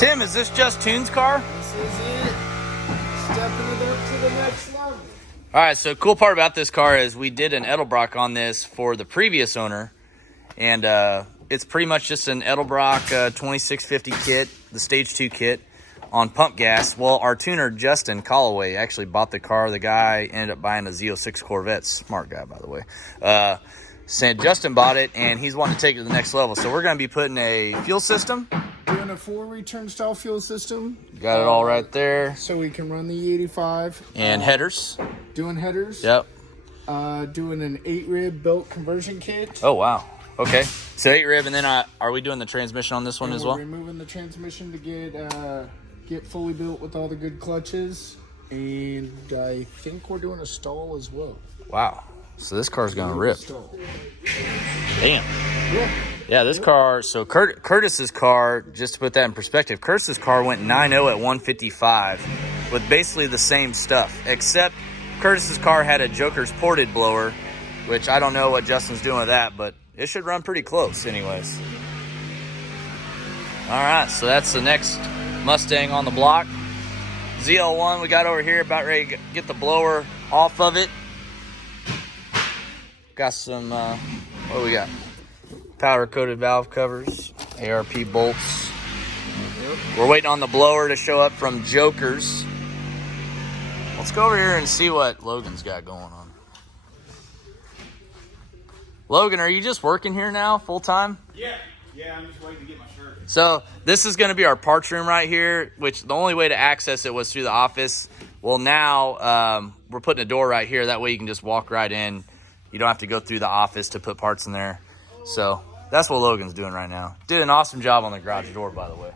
Tim, is this just Tune's car? This is it. Stepping it up to the next level. All right, so cool part about this car is we did an Edelbrock on this for the previous owner, and it's pretty much just an Edelbrock 2650 kit, the Stage 2 kit, on pump gas. Well, our tuner, Justin Callaway, actually bought the car. The guy ended up buying a Z06 Corvette. Smart guy, by the way. Justin bought it, and he's wanting to take it to the next level. So we're going to be putting a fuel system. Doing a 4-return style fuel system. Got it all right there. So we can run the E85. And headers. Doing headers. Yep. Doing an 8-rib belt conversion kit. Oh, wow. Okay. So 8-rib, and then are we doing the transmission on this one as well? We're removing the transmission to get fully built with all the good clutches. And I think we're doing a stall as well. Wow. So this car's going to rip. Damn. Yeah. Yeah, this car, so Curtis's car, just to put that in perspective, Curtis's car went 9.0 at 155 with basically the same stuff, except Curtis's car had a Joker's ported blower, which I don't know what Justin's doing with that, but it should run pretty close anyways. All right, so that's the next Mustang on the block. ZL1 we got over here, about ready to get the blower off of it. Got some, what do we got? Powder-coated valve covers, ARP bolts. We're waiting on the blower to show up from Joker's. Let's go over here and see what Logan's got going on. Logan, are you just working here now, full-time? Yeah, I'm just waiting to get my shirt. So this is going to be our parts room right here, which the only way to access it was through the office. Well, now we're putting a door right here. That way you can just walk right in. You don't have to go through the office to put parts in there. So that's what Logan's doing right now. Did an awesome job on the garage door, by the way.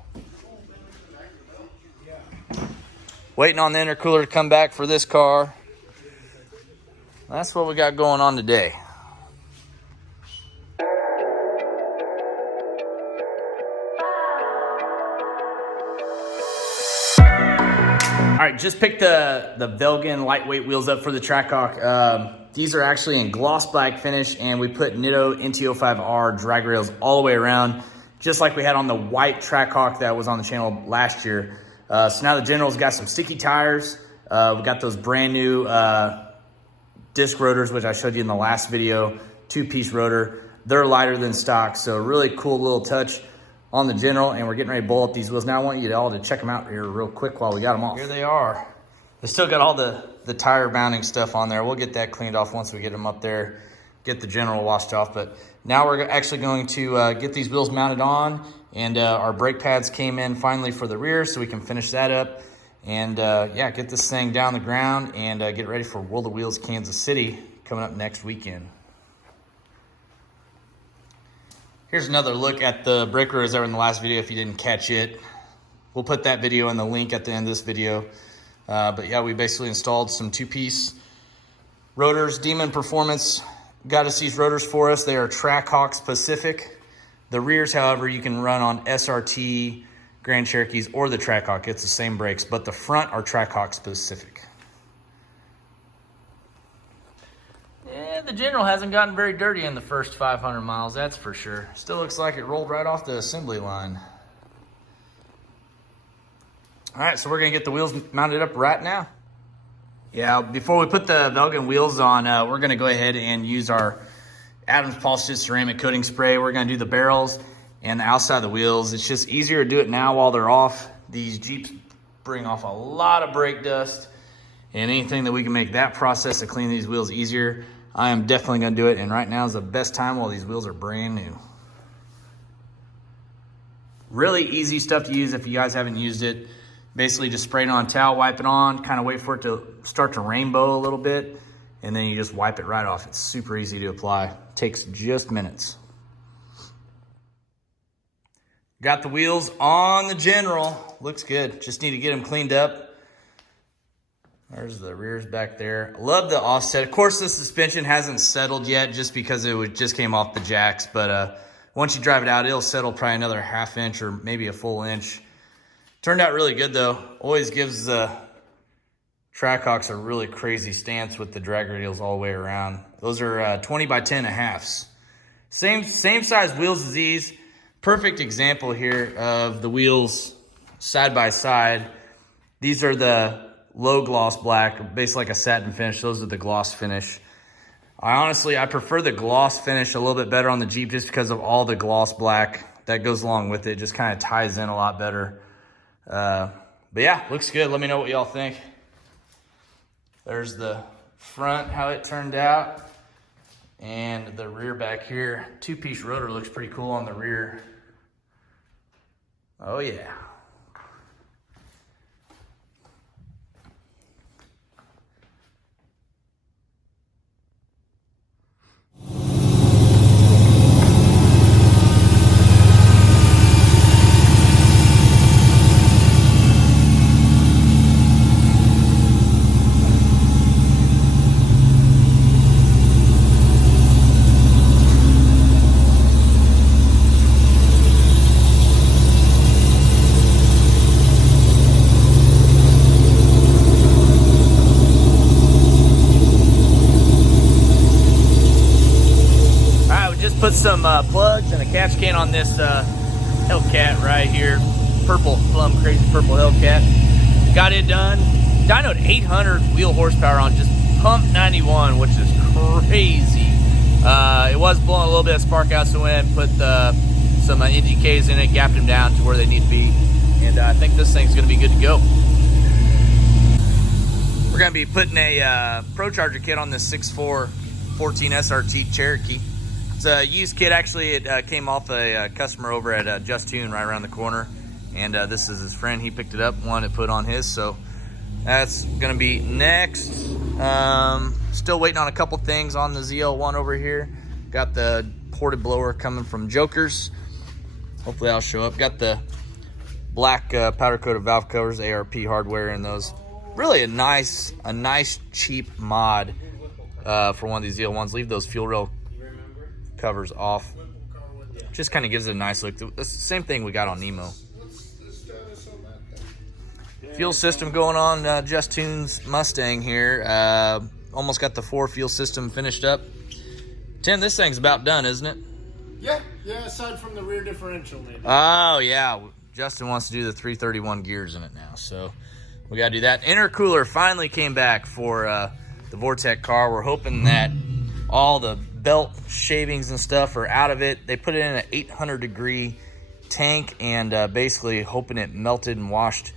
Waiting on the intercooler to come back for this car. That's what we got going on today. All right, just picked the Velgen lightweight wheels up for the Trackhawk. These are actually in gloss black finish, and we put Nitto NT05R drag rails all the way around, just like we had on the white Trackhawk that was on the channel last year. So now the General's got some sticky tires. We got those brand new disc rotors, which I showed you in the last video, 2-piece rotor. They're lighter than stock, so really cool little touch on the General, and we're getting ready to bowl up these wheels. Now I want you all to check them out here real quick while we got them off. Here they are. They still got all the tire mounting stuff on there. We'll get that cleaned off once we get them up there, get the General washed off. But now we're actually going to get these wheels mounted on, and our brake pads came in finally for the rear, so we can finish that up. And yeah, get this thing down the ground and get ready for World of Wheels Kansas City coming up next weekend. Here's another look at the brake rotors that were in the last video if you didn't catch it. We'll put that video in the link at the end of this video. But yeah, we basically installed some 2-piece rotors. Demon Performance got us these rotors for us. They are Trackhawk specific. The rears, however, you can run on SRT, Grand Cherokees, or the Trackhawk. It's the same brakes, but the front are Trackhawk specific. Yeah, the General hasn't gotten very dirty in the first 500 miles, that's for sure. Still looks like it rolled right off the assembly line. All right, so we're gonna get the wheels mounted up right now. Yeah, before we put the Velgen wheels on, we're gonna go ahead and use our Adams Polished ceramic coating spray. We're gonna do the barrels and the outside of the wheels. It's just easier to do it now while they're off. These Jeeps bring off a lot of brake dust, and anything that we can make that process to clean these wheels easier, I am definitely gonna do it. And right now is the best time while these wheels are brand new. Really easy stuff to use if you guys haven't used it. Basically just spray it on a towel, wipe it on, kind of wait for it to start to rainbow a little bit, and then you just wipe it right off. It's super easy to apply. Takes just minutes. Got the wheels on the General. Looks good. Just need to get them cleaned up. There's the rears back there. I love the offset. Of course, the suspension hasn't settled yet just because it just came off the jacks, but once you drive it out, it'll settle probably another ½ inch or maybe a full inch. Turned out really good though. Always gives the Trackhawks a really crazy stance with the drag radials all the way around. Those are 20 by 10.5s. Same size wheels as these. Perfect example here of the wheels side by side. These are the low gloss black, basically like a satin finish. Those are the gloss finish. I prefer the gloss finish a little bit better on the Jeep just because of all the gloss black that goes along with it. Just kind of ties in a lot better. But yeah, looks good. Let me know what y'all think. There's the front, how it turned out. And the rear back here. Two-piece rotor looks pretty cool on the rear. Oh yeah. Put some plugs and a catch can on this Hellcat right here. Purple, plum crazy purple Hellcat. Got it done. Dynoed 800 wheel horsepower on just pump 91, which is crazy. It was blowing a little bit of spark out, so we went and put some NGKs in it, gapped them down to where they need to be. And I think this thing's gonna be good to go. We're gonna be putting a ProCharger kit on this 6.4 14 SRT Cherokee. It's a used kit. Actually, it came off a customer over at Just Tune right around the corner, and this is his friend. He picked it up, wanted to put on his, so that's gonna be next. Still waiting on a couple things on the ZL1 over here. Got the ported blower coming from Jokers. Hopefully that'll show up. Got the black powder coated valve covers, ARP hardware in those. Really a nice cheap mod for one of these ZL1s. Leave those fuel rail covers off. Just kind of gives it a nice look. It's the same thing we got on Nemo. Fuel system going on Just Tune's Mustang here. Almost got the 4 fuel system finished up. Tim, this thing's about done, isn't it? Yeah, aside from the rear differential maybe. Oh yeah, Justin wants to do the 331 gears in it now, so we gotta do that. Intercooler finally came back for the Vortech car. We're hoping that all the belt shavings and stuff are out of it. They put it in an 800-degree tank and basically hoping it melted and washed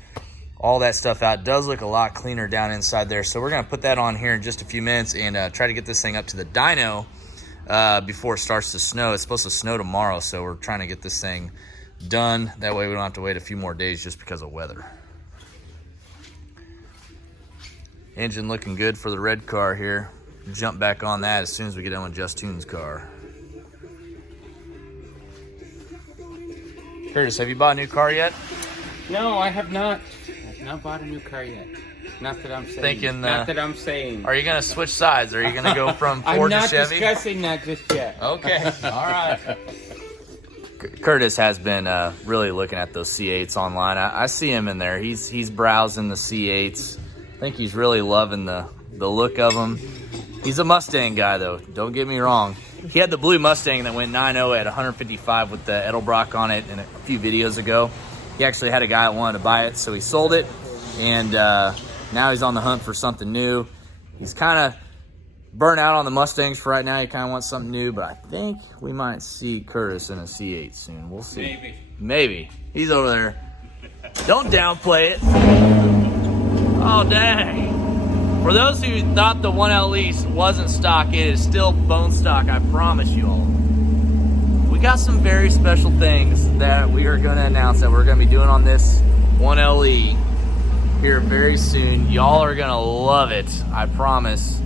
all that stuff out. It does look a lot cleaner down inside there. So we're gonna put that on here in just a few minutes and try to get this thing up to the dyno before it starts to snow. It's supposed to snow tomorrow, so we're trying to get this thing done. That way we don't have to wait a few more days just because of weather. Engine looking good for the red car here. Jump back on that as soon as we get done with Just Tune's car. Curtis, have you bought a new car yet? No, I have not. I've not bought a new car yet. Not that I'm saying. Not that I'm saying. Are you going to switch sides? Are you going to go from Ford I'm to not Chevy? discussing that just yet. Okay, all right. Curtis has been really looking at those C8s online. I see him in there. He's browsing the C8s. I think he's really loving the look of them. He's a Mustang guy, though. Don't get me wrong. He had the blue Mustang that went 9.0 at 155 with the Edelbrock on it in a few videos ago. He actually had a guy that wanted to buy it, so he sold it. And now he's on the hunt for something new. He's kind of burnt out on the Mustangs for right now. He kind of wants something new, but I think we might see Curtis in a C8 soon. We'll see. Maybe. He's over there. Don't downplay it. Oh, dang. For those who thought the 1LE wasn't stock, it is still bone stock, I promise you all. We got some very special things that we are going to announce that we're going to be doing on this 1LE here very soon. Y'all are going to love it, I promise.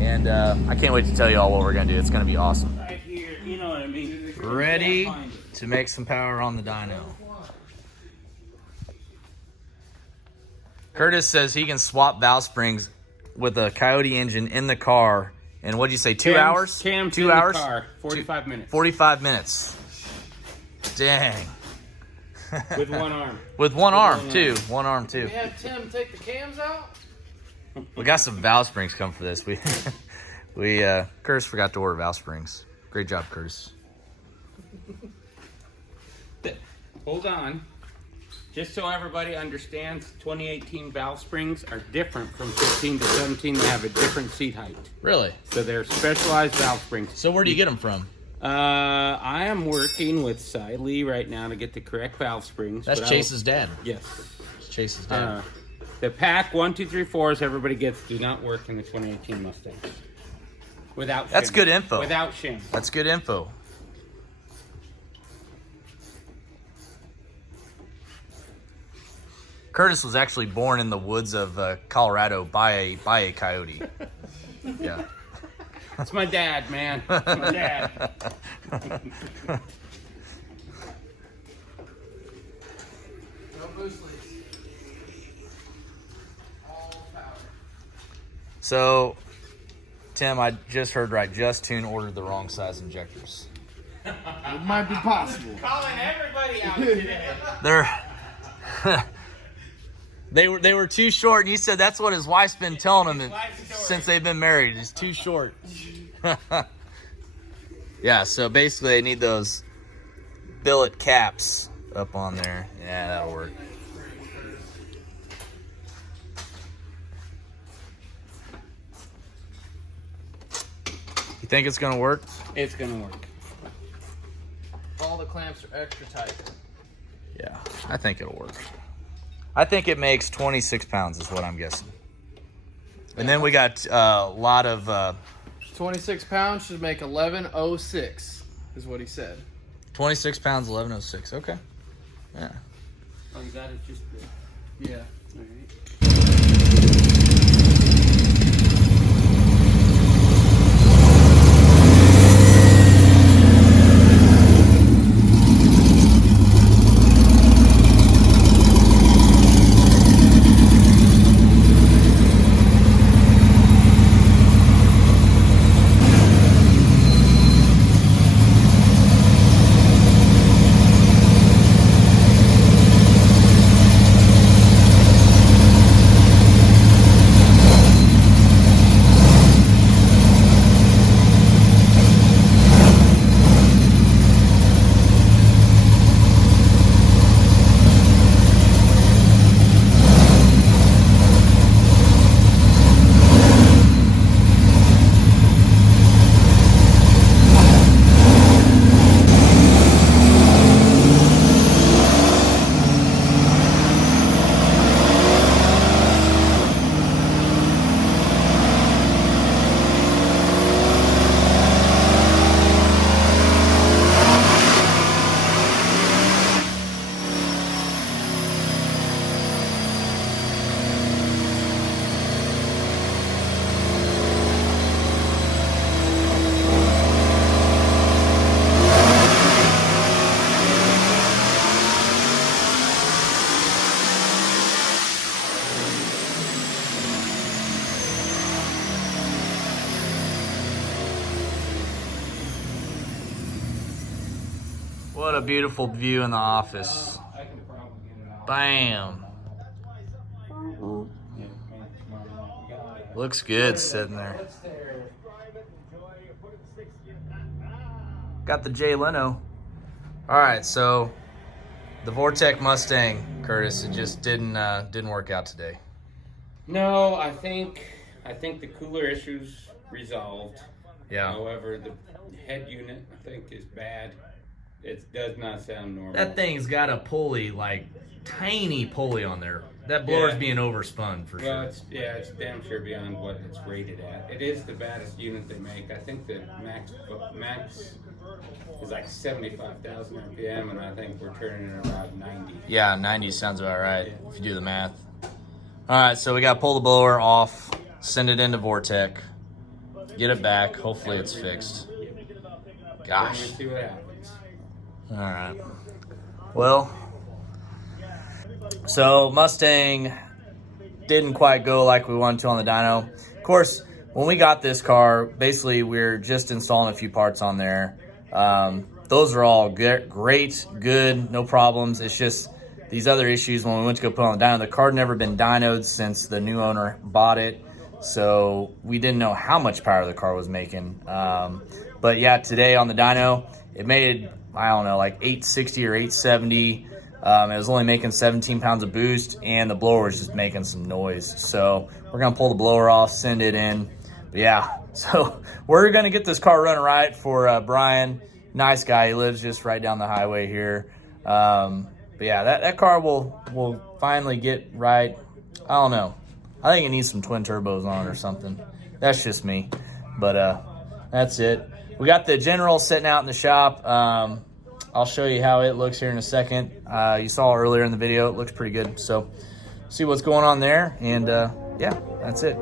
And I can't wait to tell you all what we're going to do. It's going to be awesome. Right here, you know what I mean? Ready to make some power on the dyno. Curtis says he can swap valve springs with a Coyote engine in the car. And what'd you say, 2 hours? 2 hours? The car, 45 minutes. 45 minutes. Dang. With one arm. With one arm, too. One arm, too. We had Tim take the cams out? We got some valve springs coming for this. Curtis forgot to order valve springs. Great job, Curtis. Hold on. Just so everybody understands, 2018 valve springs are different from 15 to 17. They have a different seat height. Really? So they're specialized valve springs. So where do you get them from? I am working with Cy Lee right now to get the correct valve springs. That's Chase's dad. Yes. It's Chase's dad. The pack 1, 2, 3, 4s everybody gets do not work in the 2018 Mustang. Without shim. That's good info. Without shim. That's good info. Curtis was actually born in the woods of Colorado by a coyote. Yeah. That's my dad, man. That's my dad. So, Tim, I just heard right. Just Tune ordered the wrong size injectors. It might be possible. Calling everybody out today. They were too short, and you said that's what his wife's been telling him since they've been married. It's too short. Yeah, so basically they need those billet caps up on there. Yeah, that'll work. You think it's gonna work? It's gonna work. All the clamps are extra tight. Yeah, I think it'll work. I think it makes 26 pounds is what I'm guessing. And then we got a lot of... 26 pounds should make 1106, is what he said. 26 pounds, 1106. Okay. Yeah. Oh, you got it just good. Yeah. All right. What a beautiful view in the office. Bam. Looks good sitting there. Got the Jay Leno. All right, so the Vortech Mustang, Curtis, it just didn't work out today. No, I think the cooler issue's resolved. Yeah. However, the head unit I think is bad. It does not sound normal. That thing's got a pulley, like tiny pulley on there. That blower's Yeah. being overspun for Well, sure. it's damn sure beyond what it's rated at. It is the baddest unit they make. I think the max is like 75,000 RPM, and I think we're turning it around 90. Yeah, 90 sounds about right if you do the math. All right, so we got to pull the blower off, send it into Vortech, get it back. Hopefully it's fixed. Gosh. Let's see what happens. All right. Well, so Mustang didn't quite go like we wanted to on the dyno. Of course, when we got this car, basically we're just installing a few parts on there. Those are all great, good, no problems. It's just these other issues when we went to go put on the dyno. The car had never been dynoed since the new owner bought it, so we didn't know how much power the car was making. But yeah, today on the dyno, it made, I don't know, like 860 or 870. It was only making 17 pounds of boost, and the blower was just making some noise. So we're gonna pull the blower off, send it in. But yeah, so we're gonna get this car running right for Brian. Nice guy, he lives just right down the highway here. But yeah, that car will finally get right. I don't know. I think it needs some twin turbos on it or something. That's just me. But that's it. We got the General sitting out in the shop. I'll show you how it looks here in a second. You saw earlier in the video, it looks pretty good. So see what's going on there. And yeah, that's it.